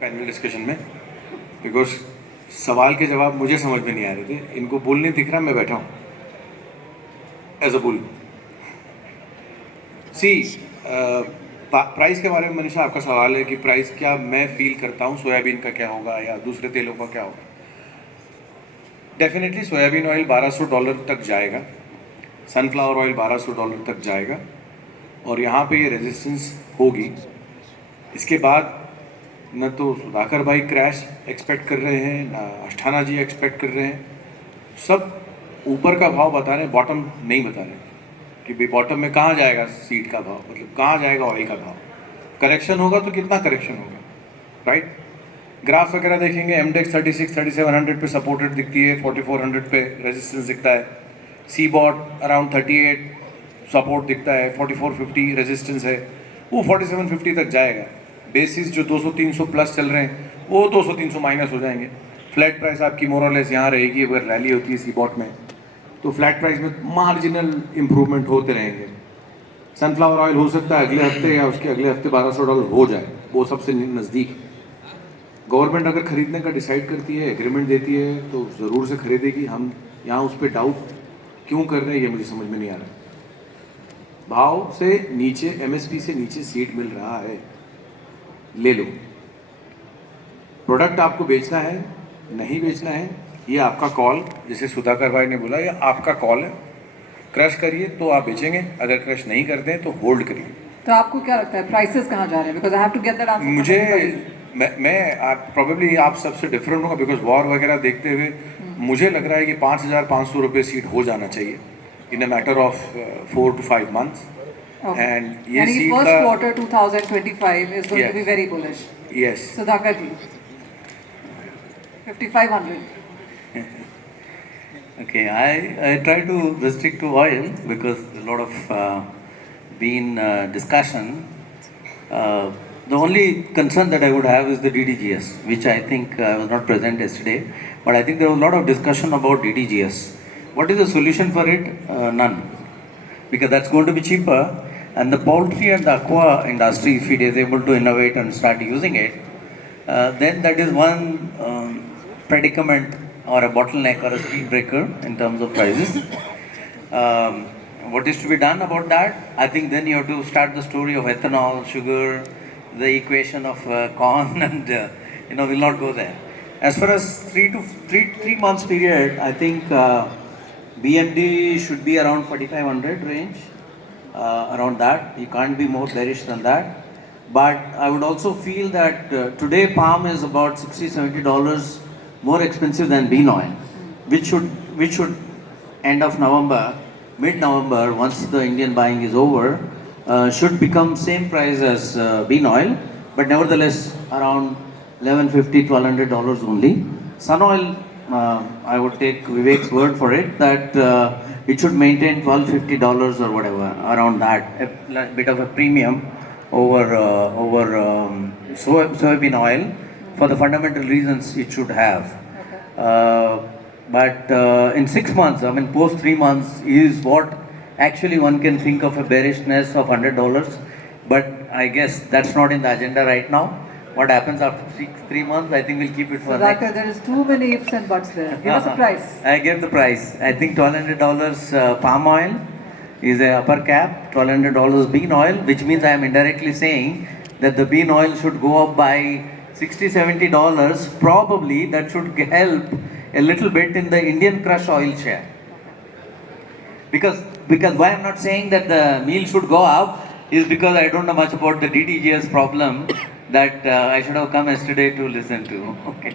Panel discussion में, because सवाल के जवाब मुझे समझ में नहीं आ रहे थे, इनको बुल नहीं दिख रहा, मैं बैठा हूँ एज अ बुल। सी प्राइस के बारे में मनीषा आपका सवाल है कि प्राइस क्या मैं फील करता हूँ, सोयाबीन का क्या होगा या दूसरे तेलों का क्या होगा। डेफिनेटली सोयाबीन ऑयल $1200 तक जाएगा, सनफ्लावर ऑयल $1200 तक जाएगा और यहाँ पे ये रेजिस्टेंस होगी। इसके बाद न तो सुधाकर भाई क्रैश एक्सपेक्ट कर रहे हैं, ना अष्टाना जी एक्सपेक्ट कर रहे हैं। सब ऊपर का भाव बता रहे हैं, बॉटम नहीं बता रहे कि भाई बॉटम में कहाँ जाएगा सीड का भाव, मतलब कहाँ जाएगा ऑयल का भाव। करेक्शन होगा तो कितना करेक्शन होगा, राइट। ग्राफ वगैरह देखेंगे, एमडेक्स 36-3700 पे सपोर्टेड दिखती है, 4400 पे रेजिस्टेंस दिखता है। सी बॉट अराउंड 38 सपोर्ट दिखता है, 4450 रेजिस्टेंस है, वो 4750 तक जाएगा। बेसिस जो 200-300 प्लस चल रहे हैं वो 200-300 माइनस हो जाएंगे। फ्लैट प्राइस आपकी मोरलेस यहाँ रहेगी। अगर रैली होती है सी बॉट में तो फ्लैट प्राइस में मार्जिनल इंप्रूवमेंट होते रहेंगे। सनफ्लावर ऑयल हो सकता है अगले हफ्ते या उसके अगले हफ्ते $1200 हो जाए, वो सबसे नज़दीक। गवर्नमेंट अगर खरीदने का डिसाइड करती है, एग्रीमेंट देती है तो ज़रूर से खरीदेगी। हम यहाँ उस पर डाउट क्यों कर रहे हैं ये मुझे समझ में नहीं आ रहा। भाव से नीचे, एमएसपी से नीचे सीट मिल रहा है, ले लो। प्रोडक्ट आपको बेचना है नहीं बेचना है ये आपका कॉल, जैसे सुधाकर भाई ने बोला, ये आपका कॉल है। क्रश करिए तो आप बेचेंगे, अगर क्रश नहीं करते हैं तो होल्ड करिए। तो आपको क्या लगता है प्राइसेस कहाँ जा रहे हैं? Because I have to get that answer. मैं आप प्रोबेबली आप सबसे डिफरेंट होगा, बिकॉज वॉर वगैरह देखते हुए मुझे लग रहा है कि ₹5500 सीट हो जाना चाहिए in a matter of 4 to 5 months। And ये seat first quarter 2025 is going to be very bullish. Yes. Sudhakar ji 5500. Okay, I try to restrict to oil because a lot of been discussion. The only concern that I would have is the DDGS, which I think I was not present yesterday, but I think there was a lot of discussion about DDGS. What is the solution for it? None, because that's going to be cheaper, and the poultry and the aqua industry, if it is able to innovate and start using it, then that is one predicament or a bottleneck or a speed breaker in terms of prices. What is to be done about that? I think then you have to start the story of ethanol, sugar, the equation of corn, and we'll not go there. As far as 3 months period, I think BMD should be around 4500 range, around that. You can't be more bearish than that. But I would also feel that today palm is about $60-70 more expensive than bean oil, which should end of November, mid-November, once the Indian buying is over, should become same price as bean oil, but nevertheless around $1150-1200 only. Sun oil, I would take Vivek's word for it that it should maintain $1250 or whatever, around that, a bit of a premium over soybean oil for the fundamental reasons it should have. But in 6 months, I mean post 3 months is what actually one can think of a bearishness of $100. But I guess that's not in the agenda right now. What happens after 3 months, I think we'll keep it for next. There is too many ifs and buts there. Give us a price. I gave the price. I think $1,200 palm oil is a upper cap, $1,200 bean oil, which means I am indirectly saying that the bean oil should go up by $60-70. Probably that should help a little bit in the Indian crush oil share. Because why I'm not saying that the meal should go up is because I don't know much about the DDGS problem that I should have come yesterday to listen to. Okay.